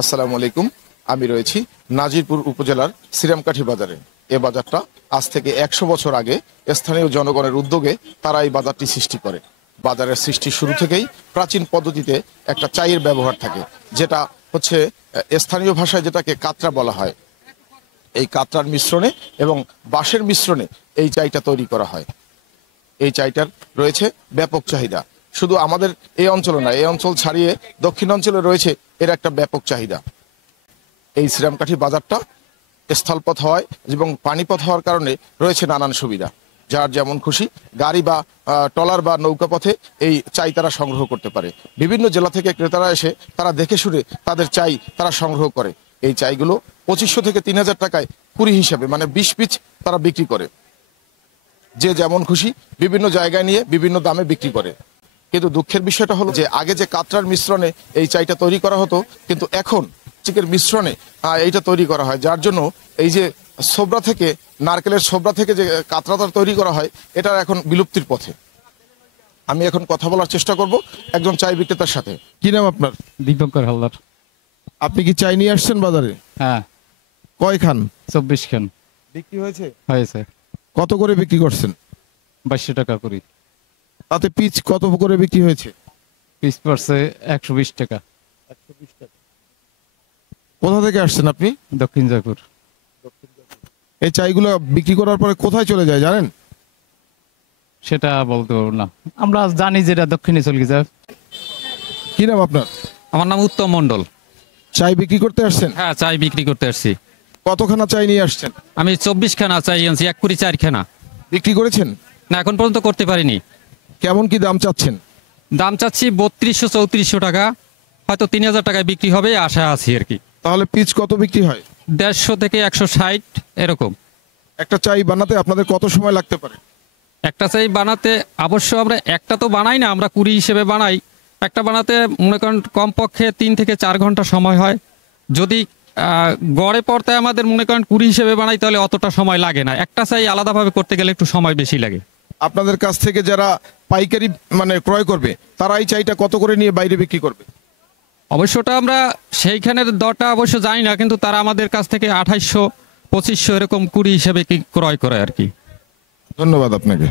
আসসালামু আলাইকুম। আমি রয়েছি নাজিরপুর উপজেলার শ্রীরামকাঠি বাজারে। এ বাজারটা আজ থেকে ১০০ বছর আগে স্থানীয় জনগণের উদ্যোগে তারা এই বাজারটি সৃষ্টি করে। বাজারের সৃষ্টি শুরু থেকেই প্রাচীন পদ্ধতিতে একটা চায়ের ব্যবহার থাকে, যেটা হচ্ছে স্থানীয় ভাষায় যেটাকে কাতরা বলা হয়। এই কাতরার মিশ্রণে এবং বাঁশের মিশ্রণে এই চাইটা তৈরি করা হয়। এই চাইটার রয়েছে ব্যাপক চাহিদা। শুধু আমাদের এই অঞ্চলে না, এই অঞ্চল ছাড়িয়ে দক্ষিণ অঞ্চলে রয়েছে এর একটা ব্যাপক চাহিদা। এই শ্রীরামকাঠি বাজারটা স্থলপথ হওয়ায় এবং পানিপথ হওয়ার কারণে রয়েছে নানান সুবিধা। যার যেমন খুশি গাড়ি বা ট্রলার বা নৌকা পথে এই চাই তারা সংগ্রহ করতে পারে। বিভিন্ন জেলা থেকে ক্রেতারা এসে তারা দেখে শুনে তাদের চাই তারা সংগ্রহ করে। এই চাইগুলো ২৫০০ থেকে ৩০০০ টাকায় কুড়ি হিসাবে, মানে ২০ পিস তারা বিক্রি করে। যে যেমন খুশি বিভিন্ন জায়গায় নিয়ে বিভিন্ন দামে বিক্রি করে। কিন্তু দুঃখের বিষয়টা হলো যে আগে যে কাতরার মিশ্রণে এই চাইটা তৈরি করা হতো, কিন্তু এখন চিকের মিশ্রণে এইটা তৈরি করা হয়। যার জন্য এই যে সোবরা থেকে, নারকেলের সোবরা থেকে যে কাতরাটা তৈরি করা হয়, এটা এখন বিলুপ্তির পথে। আমি এখন কথা বলার চেষ্টা করব একজন চাই বিক্রেতার সাথে। কি নাম আপনার? দীপঙ্কর হালদার। আপনি কি চাই নিয়ে আসছেন বাজারে? হ্যাঁ। কয় খান? ২৪ খান বিক্রি হয়েছে। কত করে বিক্রি করছেন? ২২০০ টাকা করি। তাতে পিচ কত করে বিক্রি হয়েছে? পিস পড়ছে ১২০ টাকা। কোথা থেকে আসছেন আপনি? দক্ষিণ জয়পুর। এই চাইগুলো বিক্রি করার পরে কোথায় চলে যায় জানেন? সেটা বলতে পারবো না, আমরা জানি যেটা দক্ষিণে চলে যায়। কি নাম আপনার? আমার নাম উত্তম মন্ডল। চাই বিক্রি করতে আসছেন? হ্যাঁ, চাই বিক্রি করতে আসছি। কতখানা চাই নিয়ে আসছেন? আমি ২৪ খানা চাই আনছি, ১ কুড়ি ৪ খানা। বিক্রি করেছেন? না, এখন পর্যন্ত করতে পারিনি। কেমন কি দাম চাচ্ছেন? দাম চাচ্ছি ৩২০০-৩৪০০ টাকা, হয়তো ৩০০০ টাকায় বিক্রি হবে আশা আছি আর কি। তাহলে পিচ কত বিক্রি হয়? ১৫০ থেকে ১৬০ এরকম। একটা চাই বানাতে আপনাদের কত সময় লাগতে পারে? একটা চাই বানাতে অবশ্য আমরা একটা তো বানাই না, আমরা কুড়ি হিসেবে বানাই। একটা বানাতে মনে করেন কমপক্ষে ৩ থেকে ৪ ঘন্টা সময় হয়। যদি গড়ে পড়তায় আমাদের মনে করেন কুড়ি হিসেবে বানাই, তাহলে অতটা সময় লাগে না। একটা চাই আলাদাভাবে করতে গেলে একটু সময় বেশি লাগে। আপনাদের কাছ থেকে যারা পাইকারি মানে ক্রয় করবে, তারা এই চাইটা কত করে নিয়ে বাইরে বিক্রি করবে? অবশ্যটা আমরা সেইখানের দরটা অবশ্য জানি না, কিন্তু তারা আমাদের কাছ থেকে ২৮০০-২৫০০ এরকম কুড়ি হিসেবে কি ক্রয় করে আর কি। ধন্যবাদ আপনাকে।